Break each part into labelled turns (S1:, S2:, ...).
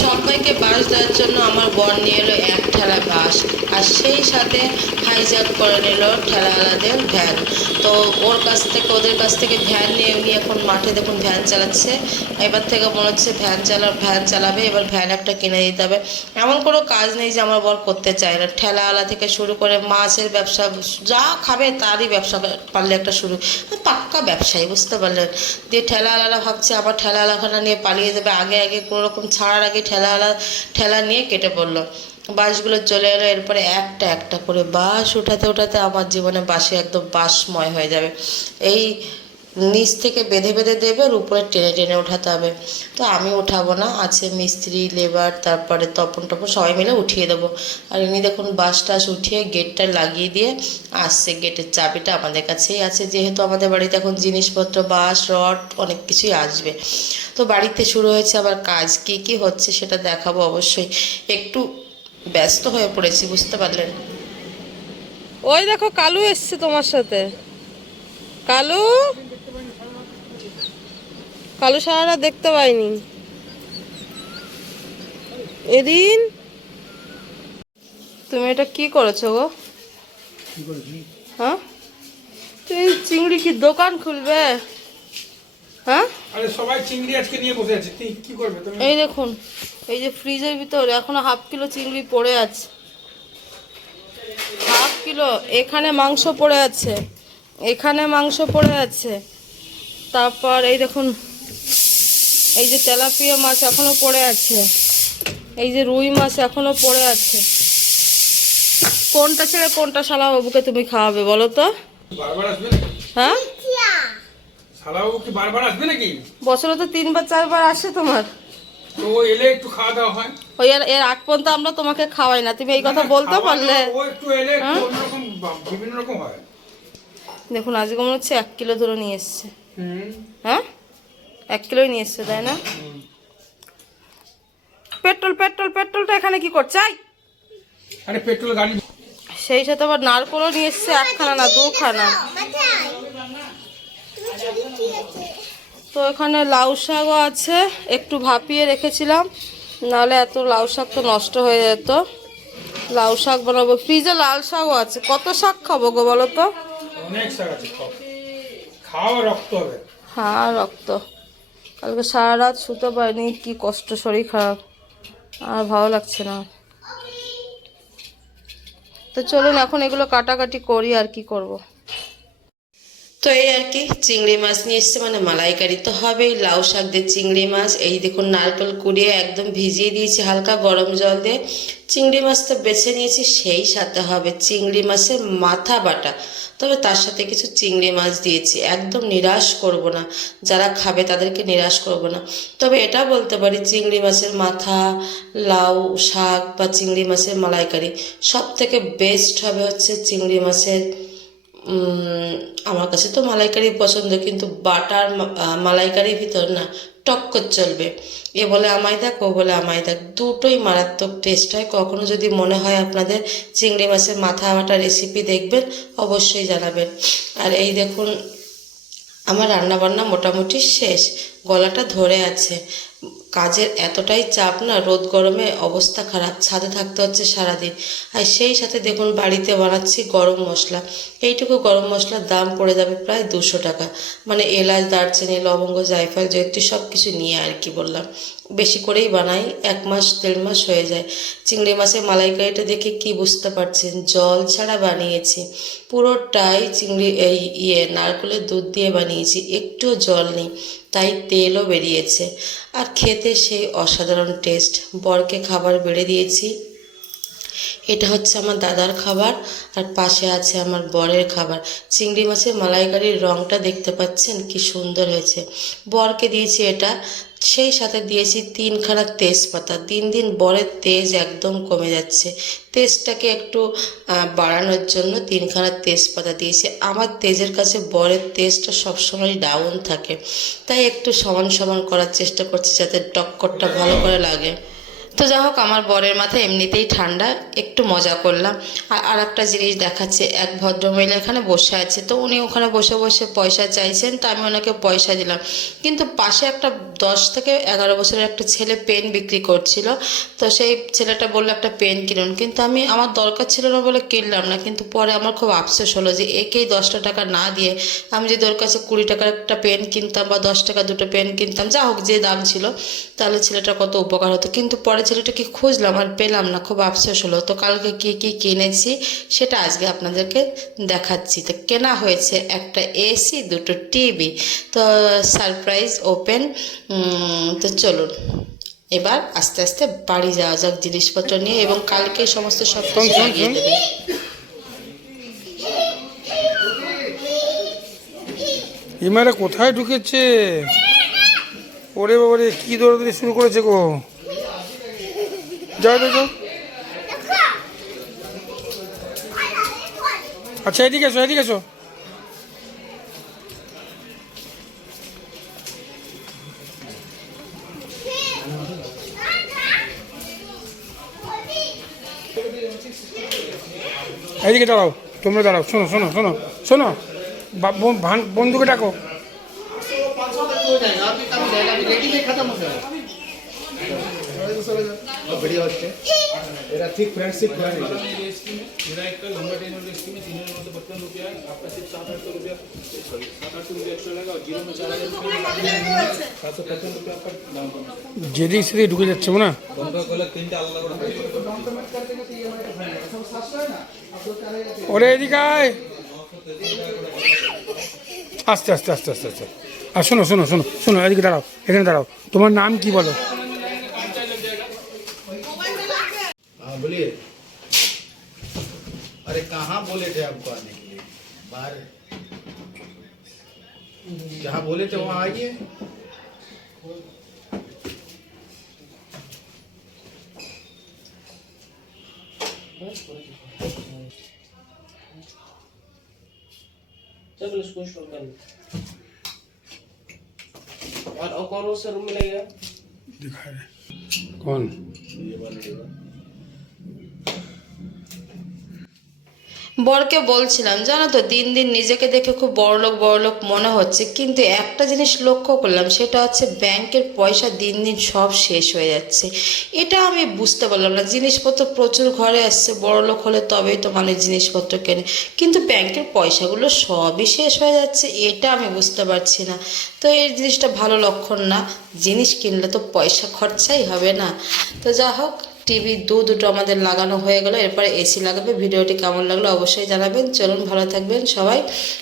S1: সবাইকে বাস দেওয়ার জন্য আমার বর নিয়ে এলো এক ঠেলা বাস আর সেই সাথে হাইজ্যাক করে নিল ঠেলাওয়ালাদের ভ্যান তো ওর কাছ থেকে, ওদের কাছ থেকে ভ্যান নিয়ে উনি এখন মাঠে দেখুন ভ্যান চালাচ্ছে। এবার থেকে মনে হচ্ছে ভ্যান চালা ভ্যান চালাবে, এবার ভ্যান একটা কিনে দিতে হবে। এমন কোনো কাজ নেই যে আমার বর করতে চায় না। ঠেলাওয়ালা থেকে শুরু করে মাছের ব্যবসা, যা খাবে তারই ব্যবসা পারলে একটা শুরু। পাক্কা ব্যবসায়ী, বুঝতে পারলেন? দিয়ে ঠেলাওয়ালারা ভাবছে, আমার ঠেলাওয়ালাখানা নিয়ে পালিয়ে যাবে। আগে আগে কোনো রকম ছাড়ার আগে ঠেলাওয়ালা ঠেলা নিয়ে কেটে পড়ল। বাসগুলো চলে এলো, এরপরে একটা একটা করে বাস উঠাতে উঠাতে আমার জীবনে বাসে একদম বাসময় হয়ে যাবে। এই নিচ থেকে বেঁধে বেঁধে দেবে আর উপরে টেনে টেনে ওঠাতে হবে। তো আমি উঠাবো না, আছে মিস্ত্রি, লেবার, তারপরে তপন টপন, সবাই মিলে উঠিয়ে দেবো। আর ইনি দেখুন বাস টাস উঠিয়ে গেটটা লাগিয়ে দিয়ে আসছে। গেটের চাবিটা আমাদের কাছেই আছে। যেহেতু আমাদের বাড়িতে এখন জিনিসপত্র বাস রড অনেক কিছুই আসবে। তো বাড়িতে শুরু হয়েছে আবার কাজ কি কি হচ্ছে সেটা দেখাবো অবশ্যই। একটু ব্যস্ত হয়ে পড়েছি বুঝতে পারলেন?
S2: ওই দেখো কালু এসছে তোমার সাথে। কালু? কালু সারা দেখতে পাইনি। এদিন? তুমি এটা কি করেছ গো? হ্যাঁ? তুমি চিংড়ি কি দোকান খুলবে? হ্যাঁ?
S3: আরে সবাই চিংড়ি আজকে নিয়ে বসে আছে। তুই কি করবে তুমি?
S2: এই দেখুন এই যে ফ্রিজের ভিতর এখনও হাফ কিলো চিংড়ি পড়ে আছে। হাফ কিলো এখানে মাংস পড়ে আছে। এখানে মাংস পড়ে আছে। তারপর এই দেখুন এই যে তেলাপিয়া মাছ এখনও পড়ে আছে। এই যে রুই মাছ এখনও পড়ে আছে। কোনটা ছেড়ে কোনটা শালা বাবুকে তুমি খাওয়াবে বলো তো? হ্যাঁ?
S3: শালাবাবু কি বারবার আসবে নাকি?
S2: বছরে তো তিনবার চারবার আসে তোমার।
S3: তো এলে একটু খাওয়া দাওয়া হয়।
S2: ওই এর এর আগ পর্যন্ত আমরা তোমাকে খাওয়াই না। তুমি এই কথা বলতে পারলে।
S3: ও একটু এলে
S2: হ্যাঁ?
S3: অন্যরকম বিভিন্ন রকম হয়।
S2: দেখুন আজকে মনে হচ্ছে এক কিলো ধরে নিয়ে এসছে। হ্যাঁ? এক কিলোই নিয়ে এসছে তাই না? পেট্রোল পেট্রোল পেট্রোলটা এখানে কি করছে? আই
S3: আরে পেট্রোল গাড়ি
S2: সেই সাথে আবার নারকোলও নিয়ে এসছে একখানা না দুখানা। তো এখানে লাউ শাকও আছে একটু ভাপিয়ে রেখেছিলাম নাহলে এত লাউ শাক তো নষ্ট হয়ে যেত। লাউ শাক বানাবো ফ্রিজে লাল শাকও আছে কত শাক খাব গো বলো তো?
S3: অনেক শাক আছে খাওয়া রক্ত হবে।
S2: হ্যাঁ রক্ত। কালকে সারা রাত শুতে পারিনি কি কষ্ট শরীর খারাপ আর ভালো লাগছে না। তো চলুন এখন এগুলো কাটাকাটি করি আর কি করব।
S1: তো এই আর কি, চিংড়ি মাছ নিয়ে এসছে মানে মালাইকারি তো হবেই। লাউ শাক দিয়ে চিংড়ি মাছ, এই দেখুন নারকেল কুড়িয়ে একদম ভিজিয়ে দিয়েছি হালকা গরম জল দিয়ে। চিংড়ি মাছ তো বেছে নিয়েছি, সেই সাথে হবে চিংড়ি মাছের মাথা বাটা। তবে তার সাথে কিছু চিংড়ি মাছ দিয়েছি, একদম নিরাশ করব না। যারা খাবে তাদেরকে নিরাশ করব না। তবে এটা বলতে পারি, চিংড়ি মাছের মাথা, লাউ শাক বা চিংড়ি মাছের মালাইকারি সব থেকে বেস্ট হবে হচ্ছে চিংড়ি মাছের আমার কাছে তো মালাইকারি পছন্দ, কিন্তু বাটার মালাইকারির ভিতর না টক্কর চলবে। এ বলে, আমায় দেখ, ও বলে, আমায় দেখ। দুটোই মারাত্মক টেস্ট হয়। কখনো যদি মনে হয় আপনাদের চিংড়ি মাছের মাথা বাটা রেসিপি দেখবেন, অবশ্যই জানাবেন। আর এই দেখুন, আমার রান্নাবান্না মোটামুটি শেষ। গলাটা ধরে আছে। কাজের এতটাই চাপ না, রোদ গরমে অবস্থা খারাপ। ছাদে থাকতে হচ্ছে সারাদিন। আর সেই সাথে দেখুন, বাড়িতে বানাচ্ছি গরম মশলা। এইটুকু গরম মশলার দাম পড়ে যাবে প্রায় দুশো টাকা। মানে এলাচ, দারচিনি, লবঙ্গ, জায়ফল, জয়ত্রী সব কিছু নিয়ে আর কি বললাম। বেশি করেই বানাই, এক মাস, দেড় মাস হয়ে যায়। চিংড়ি মাছের মালাইকারিটা দেখে কি বুঝতে পারছেন? জল ছাড়া বানিয়েছি। পুরোটাই চিংড়ি, এই ইয়ে নারকেলের দুধ দিয়ে বানিয়েছি। একটুও জল নেই, তাই তেলও বেরিয়েছে। আর খেতে সেই অসাধারণ টেস্ট। বরকে খাবার বেড়ে দিয়েছি। এটা হচ্ছে আমার দাদার খাবার, আর পাশে আছে আমার বরের খাবার। চিংড়ি মাছের মালাইকারির রঙটা দেখতে পাচ্ছেন? কি সুন্দর হয়েছে। বরকে দিয়েছি এটা। সেই সাথে দিয়েছি তিনখানা তেজপাতা। দিন দিন বরের তেজ একদম কমে যাচ্ছে। তেজটাকে একটু বাড়ানোর জন্য তিনখানা তেজপাতা দিয়েছি। আমার তেজের কাছে বরের তেজটা সবসময় ডাউন থাকে। তাই একটু সমান সমান করার চেষ্টা করছি যাতে টক্করটা ভালো করে লাগে। তো যাই হোক, আমার বরের মাথায় এমনিতেই ঠান্ডা, একটু মজা করলাম। আর আর একটা জিনিস দেখাচ্ছে, এক ভদ্রমহিলা এখানে বসে আছে। তো উনি ওখানে বসে বসে পয়সা চাইছেন, তো আমি ওনাকে পয়সা দিলাম। কিন্তু পাশে একটা দশ থেকে এগারো বছরের একটা ছেলে পেন বিক্রি করছিল। তো সেই ছেলেটা বলল, একটা পেন কিনুন। কিন্তু আমি, আমার দরকার ছিল না বলে কিনলাম না। কিন্তু পরে আমার খুব আফসোস হলো যে, একেই দশটা টাকা না দিয়ে আমি যদি ওর কাছে কুড়ি টাকার একটা পেন কিনতাম বা দশ টাকা দুটো পেন কিনতাম, যা হোক, যে দাম ছিল, তাহলে ছেলেটার কত উপকার হতো। কিন্তু পরে ছেলেটাকে খুঁজলাম আর পেলাম না খুব আফসোস হলো। তো কালকে কী কী কিনেছি সেটা আজকে আপনাদেরকে দেখাচ্ছি। তো কেনা হয়েছে একটা এসি দুটো টিভি তো সারপ্রাইজ ওপেন তো চলুন এবার আস্তে আস্তে বাড়ি যাওয়া যাক জিনিসপত্র নিয়ে এবং কালকে সমস্ত সব কিছু
S3: শোন,
S1: লাগিয়ে দেবে।
S3: হিমারে কোথায় ঢুকেছে? ওরে বাবারে কি দৌড়াদৌড়ি শুরু করেছে গো? যাও যাও। আচ্ছা এদিকে এসো এদিকে এসো। এইদিকে দাঁড়াও, তোমরা দাঁড়াও, শোনো শোনো শোনো শোনো। বা- বোন- ভান- বন্ধুকে ডাকো
S4: बढ़िया होते एरा ठीक फ्रेंडशिप प्लान है
S5: मेरा एक लंबा टेन वाला स्कीम है तीन हजार नौ सौ पचपन रुपया है आपका सिर्फ सात आठ सौ रुपया सॉरी सात आठ सौ रुपया एक्स्ट्रा लगा और जीरो में चार हजार रुपया सात सौ पचपन रुपया आपका डाउन पेमेंट
S3: যেদিক সেদিক ঢুকে যাচ্ছে না
S5: বন্ধ করলে তিনটা আলাদা করে pay করতে হবে।
S3: ওরে এদিকে আয় আস্তে আস্তে আস্তে আস্তে আস্তে আর শোনো শোনো শোনো শোনো এদিকে দাঁড়াও এখানে দাঁড়াও তোমার নাম কি বলো
S4: कहाँ बोले थे आपको आने के लिए? बाहर। जहाँ बोले थे वहाँ आइए।
S6: चलो इसको स्टॉप कर और और कौन सा रूम मिलेगा
S3: কোন
S1: বরকে বলছিলাম, জানো তো, দিন দিন নিজেকে দেখে খুব বড়লোক বড়লোক মনে হচ্ছে, কিন্তু একটা জিনিস লক্ষ্য করলাম, সেটা হচ্ছে ব্যাংকের পয়সা দিন দিন সব শেষ হয়ে যাচ্ছে। এটা আমি বুঝতে পারলাম না, জিনিসপত্র প্রচুর ঘরে আসছে, বড়লোক হলে তবেই তো মানুষ জিনিসপত্র কেনে। কিন্তু ব্যাংকের পয়সাগুলো সবই শেষ হয়ে যাচ্ছে, এটা আমি বুঝতে পারছি না। তো এই জিনিসটা ভালো লক্ষণ না, জিনিস কিনলে তো পয়সা খরচাই হবে না। তো যা হোক টিভি দু দুটো আমাদের লাগানো হয়ে গেল, এরপরে এসি লাগাবে। ভিডিওটি কেমন লাগল অবশ্যই জানাবেন। চলুন, ভালো থাকবেন সবাই।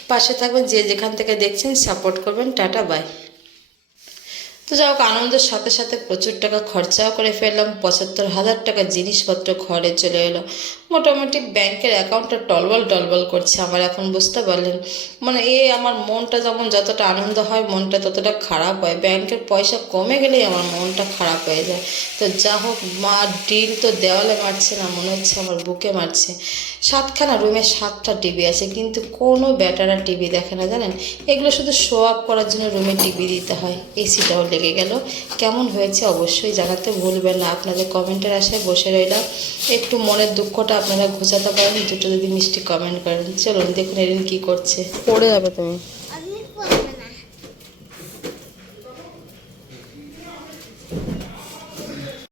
S1: পাশে থাকবেন, যে যেখান থেকে দেখছেন, সাপোর্ট করবেন। Tata, bye. তো যাই হোক, আনন্দের সাথে সাথে প্রচুর টাকা খরচাও করে ফেললাম। পঁচাত্তর হাজার টাকা জিনিসপত্র ঘরে চলে এলো। মোটামুটি ব্যাংকের অ্যাকাউন্টটা টলবল টলবল করছে আমার, এখন বুঝতে পারলেন। মানে এ আমার মনটা যেমন যতটা আনন্দ হয়, মনটা ততটা খারাপ হয়। ব্যাংকের পয়সা কমে গেলেই আমার মনটা খারাপ হয়ে যায়। তো যা হোক, মা ডিল তো দেওয়ালে মারছে না, মনে হচ্ছে আমার বুকে মারছে। সাতখানা রুমে সাতটা টিভি আছে, কিন্তু কোনো ব্যাটারা টিভি দেখে না, জানেন? এগুলো শুধু শো আপ করার জন্য রুমে টিভি দিতে হয়। এসিটাও লেগে গেল। কেমন হয়েছে অবশ্যই জানাতে ভুলবেন না। আপনাদের কমেন্টের আশায় বসে রইলাম। একটু মনের দুঃখটা আপনারা ঘোচাতে পারেন, দুটো যদি মিষ্টি কমেন্ট করেন। চলুন দেখুন এরিন কি করছে।
S2: পড়ে যাবে তুমি।